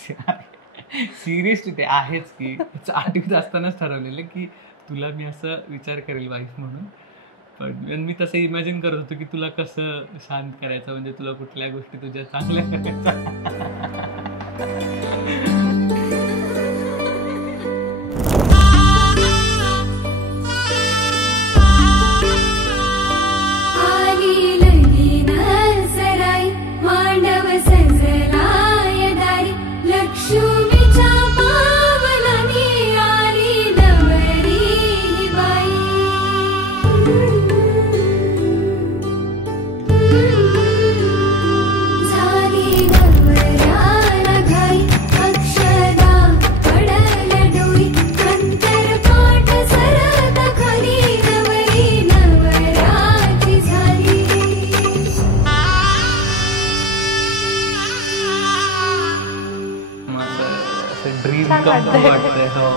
Seriously ते आहेच की 8वीत असतानाच ठरवलेलं की तुला मी असं विचार करेल वाईफ म्हणून. पण मी तसं इमॅजिन करत होतो की तुला कसं शांत करायचं, म्हणजे तुला कुठल्या गोष्टी तुझ्या चांगल्या करायच्या. ड्रीम कम वाटतंय. हो.